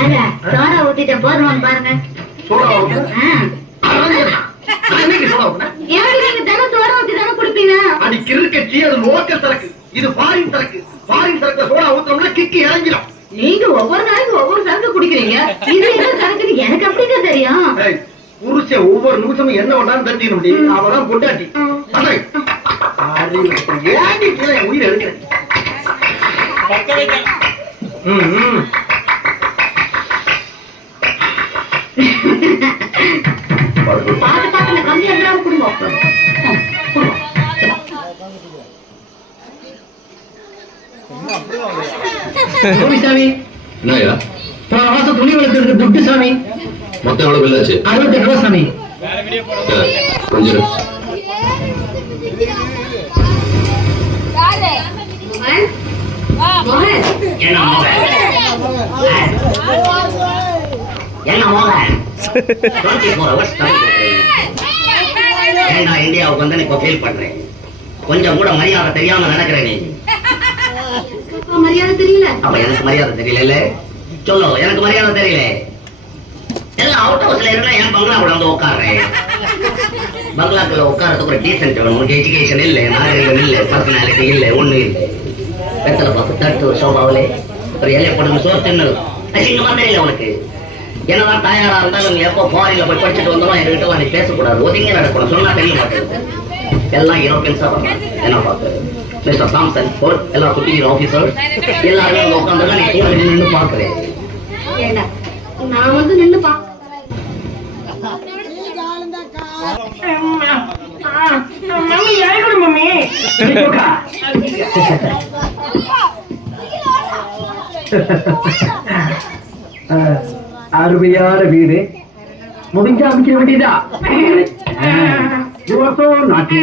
ஏங்க சோடா ஊத்திட்ட போதும் பாருங்க. நீங்க தினம் சோடா ஊத்தி தானே குடிப்பீங்க. அது கிறுக்கட்சி, அது லோக்கல் சரக்கு. இது ஃபாரின் சரக்கு. ஃபாரின் சரக்கு சோடா ஊத்தோம்னா கிக்கி இறங்கிடும். நீங்க ஒவ்வொரு நாளைக்கு ஒவ்வொரு சரக்கு குடிக்கிறீங்க. இது என்ன சரக்குன்னு எனக்கு அப்படிங்க தெரியும். புருஷன் ஒவ்வொரு நிமிஷமும் என்ன பண்ணாலும் தெரிஞ்சுக்க முடியும். அவதான் பொண்டாட்டி. உயிர் எடுக்கிறேன். பாத்து பாத்து கம்மி எல்லாம் குடும்பம். சாமி என்னயா போன மாசம் துணி வளர்த்துருக்கு துட்டு சாமி. மொத்தம் எவ்வளவு பில் ஆச்சு? 68 ரூபா சாமி. கொஞ்சம் இந்தியாவுக்கு வந்து இப்ப ஃபீல் பண்றேன். கொஞ்சம் கூட மரியாதை தெரியாம நடக்கிறேன். நீ மரியாதை தெரியல. அப்ப எனக்கு மரியாதை தெரியல. சொல்லு, எனக்கு மரியாதை தெரியல. எல்லாம் அவுட் ஹவுஸ்ல இருந்தா என் பங்களாக்குள்ள வந்து உட்காடுறேன். பங்களாக்குள்ள உட்காரத்துக்கு ஒரு டீசென்ட் வேணும். உனக்கு எஜுகேஷன் இல்ல, நாகரிகம் இல்ல, பர்சனாலிட்டி இல்ல, ஒண்ணு இல்ல. வெத்தலை பார்த்து தட்டு சோபாவிலே ஒரு எல்லை போட்டு சோறு தின்னது அசிங்கமா தெரியல உனக்கு. என்னதான் தயாரா இருந்தாலும் நீ எப்போ ஃபாரின்ல போய் படிச்சுட்டு வந்தாலும் என்கிட்ட நீ பேசக்கூடாது. ஒதுங்கி நடக்கணும். சொன்னா தெரிய மாட்டேங்குது. எல்லாம் யூரோப்பியன்ஸா வர்றாங்க. என்ன பார்த்து மிஸ்டர் சாம்சன் ஃபோர்ட் எல்லா சுப்பீரியர் ஆபீசர் எல்லாருமே உட்காந்துருக்கா. நீ கூட நின்று பாக்குறேன். நான் வந்து நின்னு பா அருமையான வீடு. முடிஞ்சா அமைக்க வேண்டியதா? நாட்டி